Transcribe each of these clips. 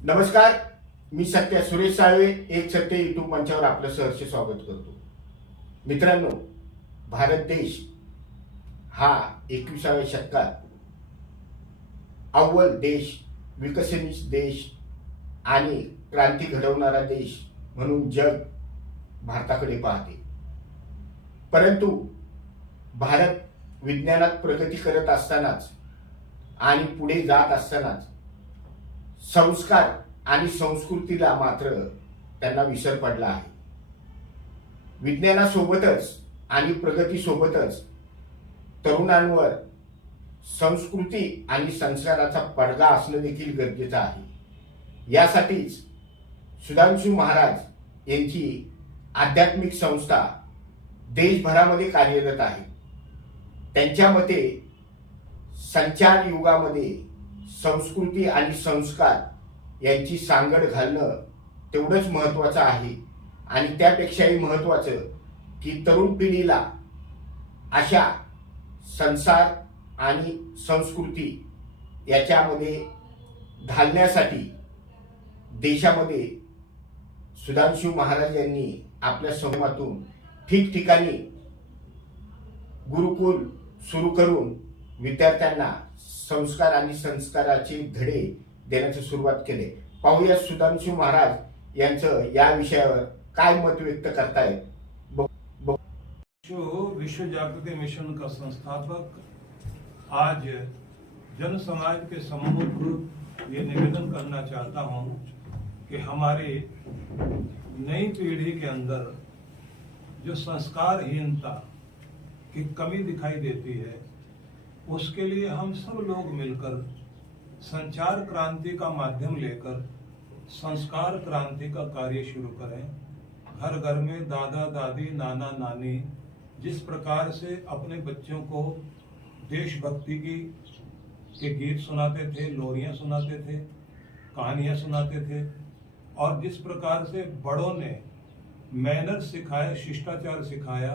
नमस्कार, मी सत्य सुरेश साळवे एक सत्य युट्यूब मंचावर आपलं सहर्ष स्वागत करतो। मित्रांनो, भारत देश हा 21व्या शतकात अव्वल देश, विकसनीय देश आणि क्रांती घडवणारा देश म्हणून जग भारताकडे पाहते। परंतु भारत विज्ञानात प्रगती करत असतानाच आणि पुढे जात असतानाच संस्कार आणि संस्कृतीला मात्र त्यांना विसर पडला आहे। विज्ञानासोबतच आणि प्रगतीसोबतच तरुणांवर संस्कृती आणि संस्काराचा पडदा असणं देखील गरजेचं आहे। यासाठीच सुधांशु महाराज यांची आध्यात्मिक संस्था देशभरामध्ये कार्यरत आहे। त्यांच्या मते संचार युगामध्ये संस्कृती आणि संस्कार यांची सांगड घालणं तेवढंच महत्त्वाचं आहे आणि त्यापेक्षाही महत्त्वाचं की तरुण पिढीला अशा संसार आणि संस्कृती याच्यामध्ये घालण्यासाठी देशामध्ये सुधांशु महाराज यांनी आपल्या संगमातून ठिकठिकाणी गुरुकुल सुरू करून विद्यार्थ्यांना संस्कार आणि संस्काराचे धडे देण्याची सुरुवात केली। पाहूया सुधांशु महाराज यांचं या विषयावर काय मत व्यक्त करतायत। विश्व जागृति मिशन का संस्थापक आज जन समाज के सम्मुख ये निवेदन करना चाहता हूं कि हमारी नई पीढ़ी के अंदर जो संस्कारहीनता की कमी दिखाई देती है, उसके लिए हम सब लोग मिलकर संचार क्रांति का माध्यम लेकर संस्कार क्रांति का कार्य शुरू करें। घर घर में दादा दादी नाना नानी जिस प्रकार से अपने बच्चों को देशभक्ति के गीत सुनाते थे, लोरियां सुनाते थे, कहानियां सुनाते थे, और जिस प्रकार से बड़ों ने मैनर्स सिखाए, शिष्टाचार सिखाया,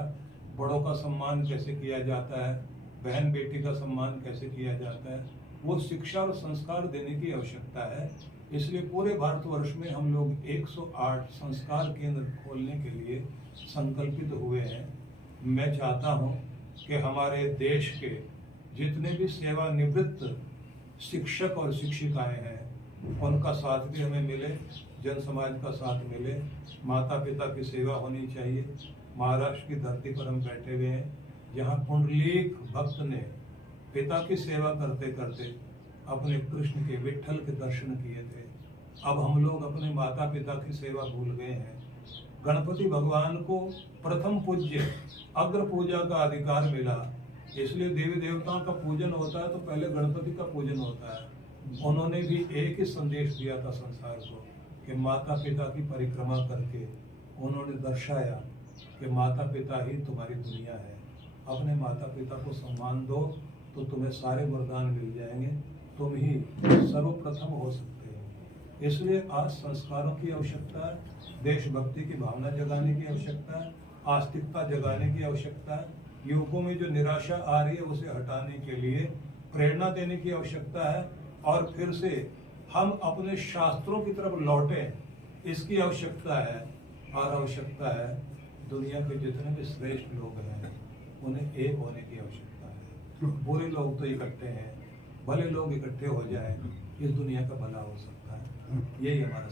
बड़ों का सम्मान कैसे किया जाता है, बहन बेटी का सम्मान कैसे किया जाता है, वो शिक्षा और संस्कार देने की आवश्यकता है। इसलिए पूरे भारतवर्ष में हम लोग 108 संस्कार केंद्र खोलने के लिए संकल्पित हुए हैं। मैं चाहता हूं कि हमारे देश के जितने भी सेवानिवृत्त शिक्षक और शिक्षिकाएं हैं उनका साथ भी हमें मिले, जन समाज का साथ मिले। माता पिता की सेवा होनी चाहिए। महाराष्ट्र की धरती पर हम बैठे हुए हैं जहाँ पुंडलीक भक्त ने पिता की सेवा करते करते अपने कृष्ण के विठल के दर्शन किए थे। अब हम लोग अपने माता पिता की सेवा भूल गए हैं। गणपति भगवान को प्रथम पूज्य अग्र पूजा का अधिकार मिला, इसलिए देवी देवताओं का पूजन होता है तो पहले गणपति का पूजन होता है। उन्होंने भी एक ही संदेश दिया था संसार को कि माता पिता की परिक्रमा करके उन्होंने दर्शाया कि माता पिता ही तुम्हारी दुनिया है। अपने माता पिता को सम्मान दो तो तुम्हें सारे वरदान मिल जाएंगे, तुम ही सर्वप्रथम हो सकते हो। इसलिए आज संस्कारों की आवश्यकता है, देशभक्ति की भावना जगाने की आवश्यकता है, आस्तिकता जगाने की आवश्यकता है। युवकों में जो निराशा आ रही है उसे हटाने के लिए प्रेरणा देने की आवश्यकता है और फिर से हम अपने शास्त्रों की तरफ लौटें, इसकी आवश्यकता है। और आवश्यकता है दुनिया के जितने भी श्रेष्ठ लोग हैं उन्हें एक होने की आवश्यकता है। बुरे लोग तो इकट्ठे हैं, भले लोग इकट्ठे हो जाएं, इस दुनिया का भला हो सकता है। यही हमारा